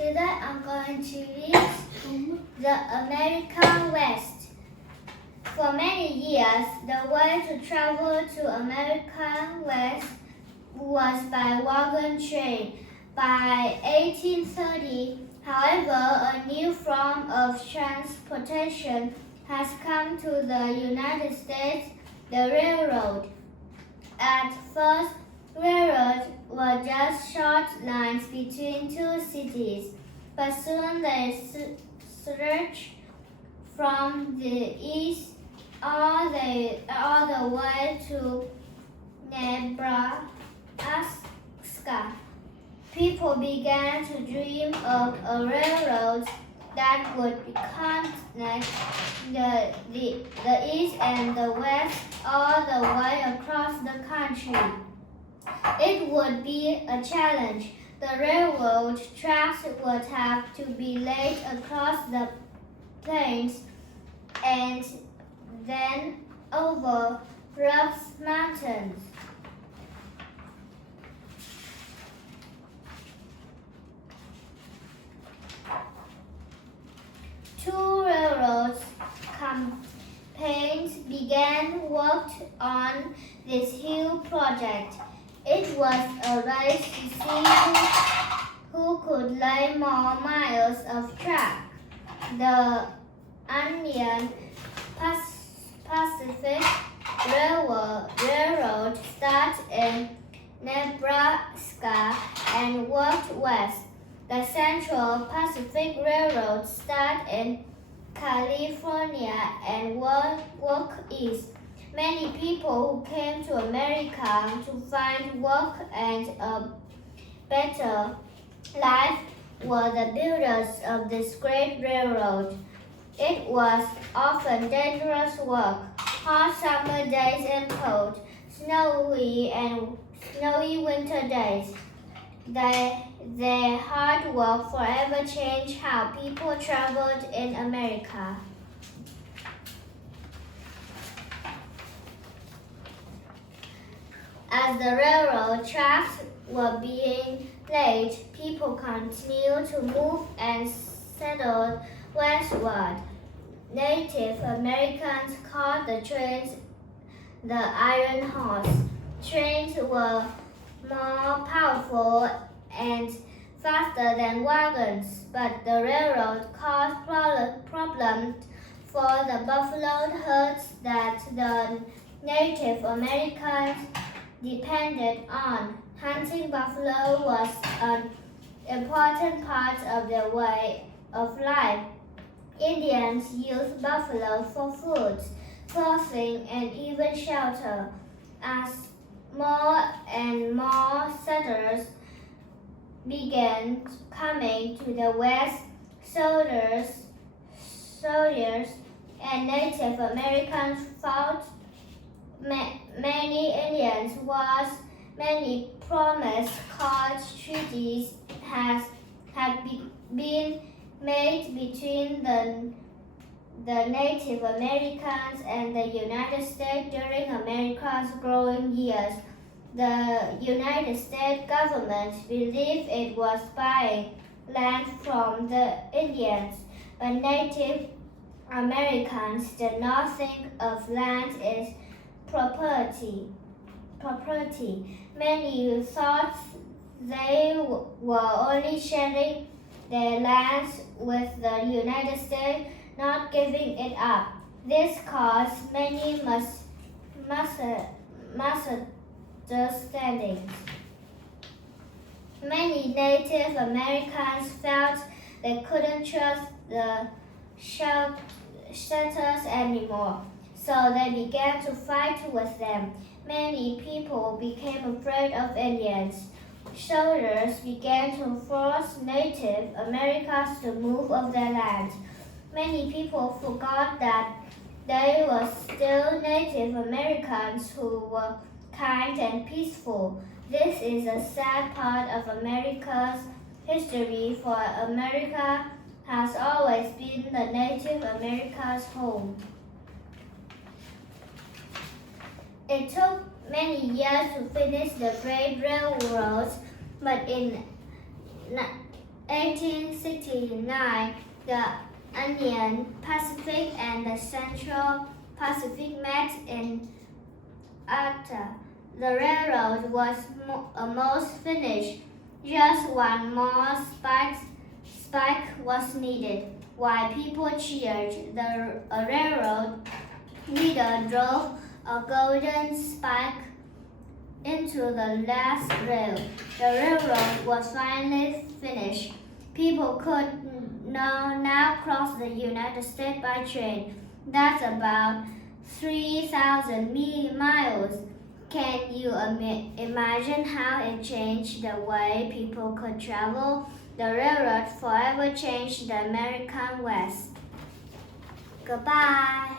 Today I'm going to read the American West. For many years, the way to travel to American West was by wagon train. By 1830, however, a new form of transportation has come to the United States, the railroad. At first, railroads were just short lines between two cities, but soon they stretched from the east all the way to Nebraska. People began to dream of a railroad that would connect the east and the west all the way across the country. It would be a challenge. The railroad tracks would have to be laid across the plains and then over rough mountains. Two railroads companies began work on this huge project. It was a race to see who could lay more miles of track. The Union Pacific Railroad started in Nebraska and worked west. The Central Pacific Railroad started in California and worked east. Many people who came to America to find work and a better life were the builders of this great railroad. It was often dangerous work, hot summer days and cold, snowy winter days. Their hard work forever changed how people traveled in America. As the railroad tracks were being laid, people continued to move and settle westward. Native Americans called the trains the Iron Horse. Trains were more powerful and faster than wagons, but the railroad caused problems for the buffalo herds that the Native Americans depended on. Hunting buffalo was an important part of their way of life. Indians used buffalo for food, clothing, and even shelter. As more and more settlers began coming to the west, soldiers and Native Americans fought many Indians wars. Many promise-called treaties had been made between the Native Americans and the United States during America's growing years. The United States government believed it was buying land from the Indians, but Native Americans did not think of land as property. Many thought they were only sharing their lands with the United States, not giving it up. This caused many misunderstandings. Many Native Americans felt they couldn't trust the settlers anymore, so they began to fight with them. Many people became afraid of Indians. Soldiers began to force Native Americans to move off their land. Many people forgot that they were still Native Americans who were kind and peaceful. This is a sad part of America's history, for America has always been the Native Americans' home. It took many years to finish the great railroads, but in 1869, the Union Pacific and the Central Pacific met in Abeka. The railroad was almost finished. Just one more spike was needed. While people cheered, the railroad leader drove a golden spike into the last rail. The railroad was finally finished. People could now cross the United States by train. That's about 3,000 miles. Can you imagine how it changed the way people could travel? The railroad forever changed the American West. Goodbye.